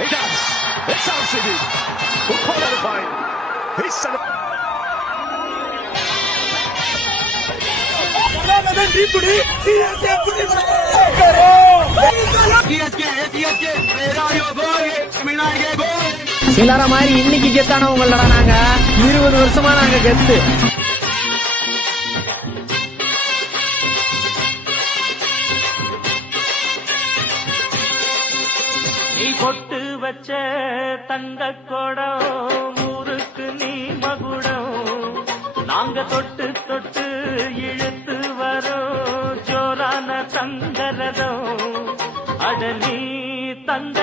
He does. It's Al City. We'll call it a fine. He's celebrating. சிலர மாதிரி இன்னைக்கு கெத்தானவங்களடா நாங்க 20 வருஷமா நாங்க கெத்து. நீ பொட்டு வச்ச தங்க கொடம் ஊருக்கு நீ மகுடம், நாங்க தொட்டு தொட்டு இழுத்து வரோம் ஜோரான தங்கரதம். அட நீ தங்க